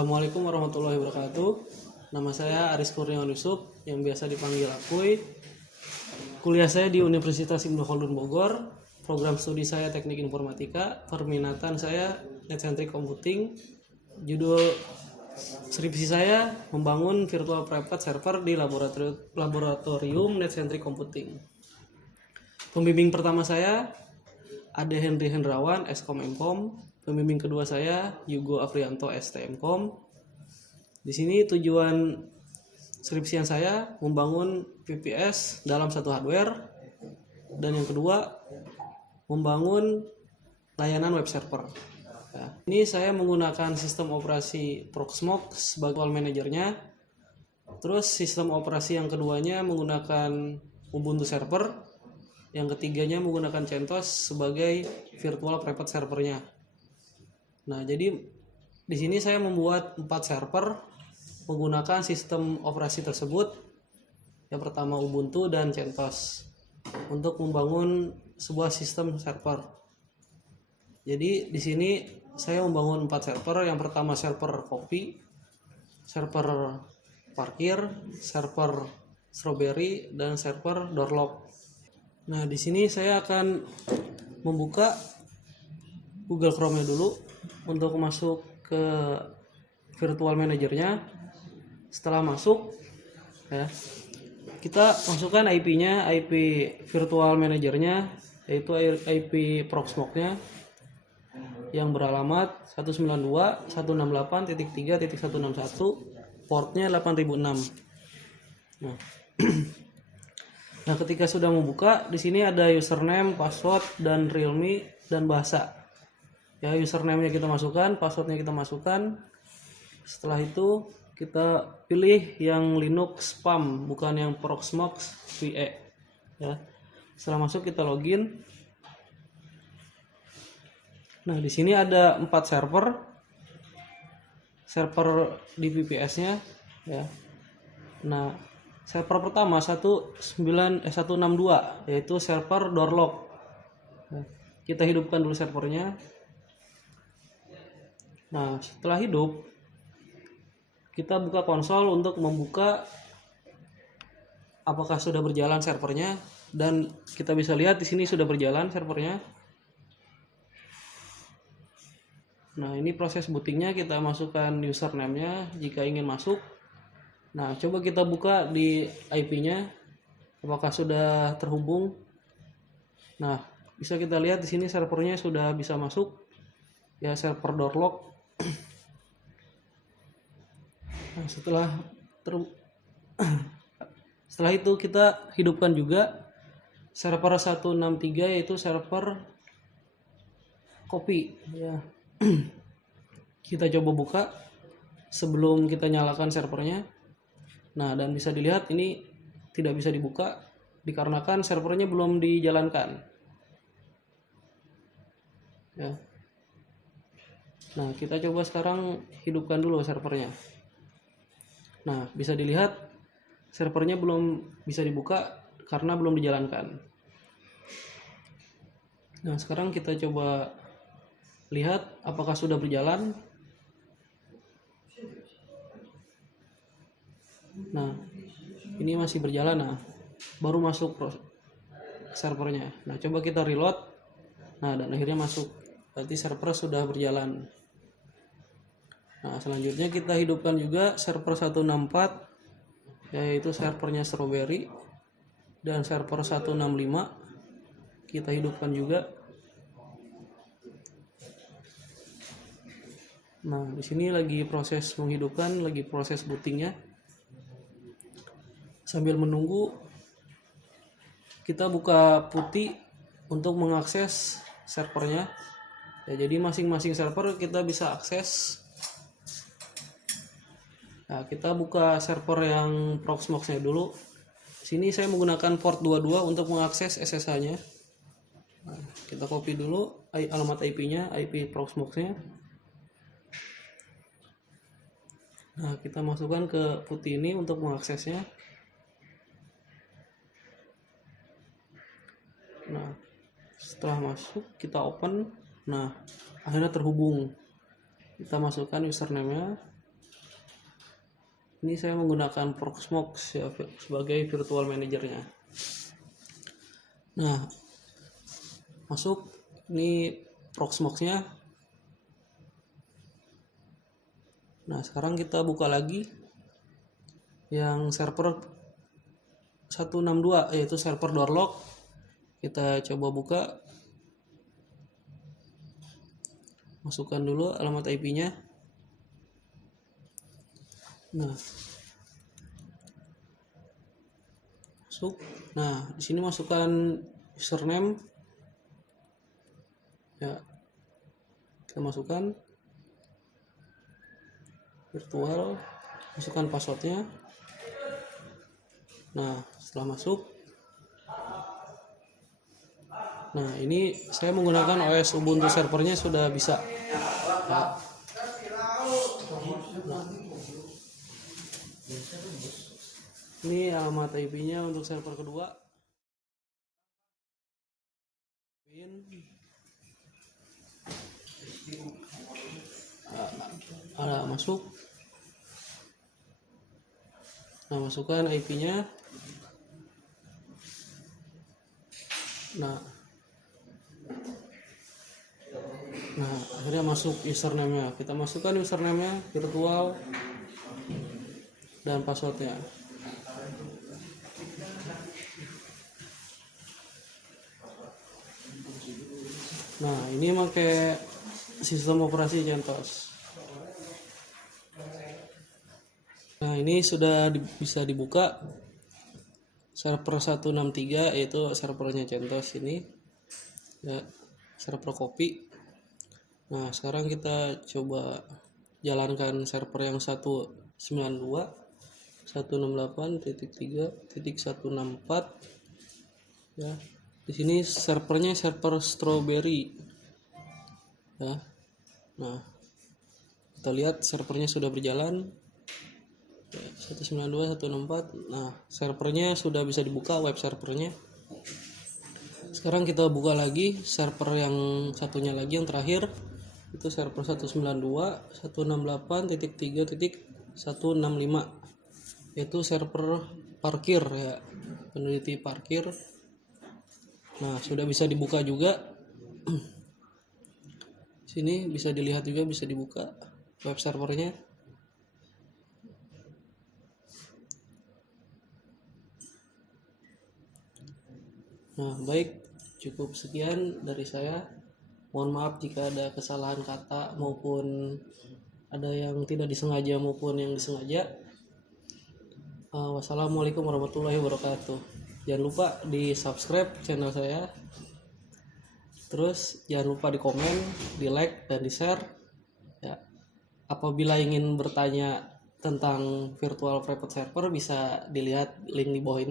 Assalamualaikum warahmatullahi wabarakatuh. Nama saya Aris Kurniawan Yusuf yang biasa dipanggil Akuy. Kuliah saya di Universitas Ibnu Khaldun Bogor. Program studi saya Teknik Informatika. Perminatan saya Net-Centric Computing. Judul skripsi saya membangun virtual private server di laboratorium Net-Centric Computing. Pembimbing pertama saya Ade Henry Hendrawan, Eskom Mkom. Pembimbing kedua saya Yugo Afrianto, STMkom. Di sini tujuan skripsian saya membangun VPS dalam satu hardware, dan yang kedua membangun layanan web server. Nah, ini saya menggunakan sistem operasi Proxmox sebagai file manajernya. Terus sistem operasi yang keduanya menggunakan Ubuntu server. Yang ketiganya menggunakan CentOS sebagai virtual private servernya. Nah, jadi di sini saya membuat 4 server menggunakan sistem operasi tersebut. Yang pertama Ubuntu dan CentOS untuk membangun sebuah sistem server. Jadi di sini saya membangun 4 server. Yang pertama server kopi, server parkir, server strawberry, dan server doorlock. Nah, di sini saya akan membuka Google Chrome-nya dulu untuk masuk ke virtual manajernya. Setelah masuk, ya, kita masukkan IP-nya, IP virtual manajernya, yaitu IP Proxmox-nya yang beralamat 192.168.3.161, portnya 8006. Nah, ketika sudah membuka, di sini ada username, password, dan realme dan bahasa. Ya, username-nya kita masukkan, password-nya kita masukkan. Setelah itu kita pilih yang Linux PAM, bukan yang Proxmox VE. Ya. Setelah masuk kita login. Nah, di sini ada 4 server. Server di VPS-nya, ya. Nah, server pertama 162, yaitu server doorlock. Nah, kita hidupkan dulu servernya. Nah, setelah hidup, kita buka konsol untuk membuka apakah sudah berjalan servernya, dan kita bisa lihat di sini sudah berjalan servernya. Nah, ini proses bootingnya, kita masukkan username-nya jika ingin masuk. Nah, coba kita buka di IP-nya apakah sudah terhubung. Nah, bisa kita lihat di sini servernya sudah bisa masuk. Ya, server doorlock. Nah, setelah itu kita hidupkan juga server 163, yaitu server kopi, ya. Kita coba buka sebelum kita nyalakan servernya. Nah, dan bisa dilihat ini tidak bisa dibuka dikarenakan servernya belum dijalankan, ya. Nah, kita coba sekarang hidupkan dulu servernya. Nah, bisa dilihat servernya belum bisa dibuka karena belum dijalankan. Nah, sekarang kita coba lihat apakah sudah berjalan. Nah, ini masih berjalan. Nah, baru masuk servernya. Nah, coba kita reload. Nah, dan akhirnya masuk. Berarti server sudah berjalan. Nah, selanjutnya kita hidupkan juga server 164, yaitu servernya strawberry, dan server 165 kita hidupkan juga. Nah, di sini lagi proses menghidupkan, lagi proses bootingnya. Sambil menunggu, kita buka putih untuk mengakses servernya. Ya, jadi masing-masing server kita bisa akses. Nah, kita buka server yang Proxmox-nya dulu. Sini saya menggunakan port 22 untuk mengakses SSH-nya. Nah, kita copy dulu alamat IP-nya, IP Proxmox-nya. Nah, kita masukkan ke putih ini untuk mengaksesnya. Nah, setelah masuk kita open. Nah, akhirnya terhubung. Kita masukkan username-nya. Ini saya menggunakan Proxmox ya, sebagai virtual manajernya. Nah, masuk ini Proxmox-nya. Nah, sekarang kita buka lagi yang server 162, yaitu server Doorlock. Kita coba buka. Masukkan dulu alamat IP-nya. Nah, masuk. Nah, di sini masukkan username. Ya, kita masukkan virtual, masukkan passwordnya. Nah, setelah masuk, nah ini saya menggunakan OS Ubuntu servernya sudah bisa. Nah, ini alamat IP-nya untuk server kedua. Masuk. Nah, masukkan IP-nya. Nah, akhirnya masuk username-nya. Kita masukkan username-nya, virtual, dan password-nya. Nah, ini pakai sistem operasi CentOS. Nah, ini sudah bisa dibuka server 163, yaitu servernya CentOS ini. Ya, server copy. Nah, sekarang kita coba jalankan server yang 192 168.3.164 ya. Di sini servernya server Strawberry ya. Nah, kita lihat servernya sudah berjalan ya, 192.164. Nah, servernya sudah bisa dibuka, web servernya. Sekarang kita buka lagi server yang satunya lagi, yang terakhir, itu server 192.168.3.165, yaitu server parkir ya, peneliti parkir. Nah, sudah bisa dibuka juga. Sini bisa dilihat juga, bisa dibuka web servernya. Nah, baik, cukup sekian dari saya. Mohon maaf jika ada kesalahan kata maupun ada yang tidak disengaja maupun yang disengaja. Wassalamualaikum warahmatullahi wabarakatuh. Jangan lupa di subscribe channel saya. Terus jangan lupa di komen, di like, dan di share ya. Apabila ingin bertanya tentang virtual private server, bisa dilihat link di bawah ini.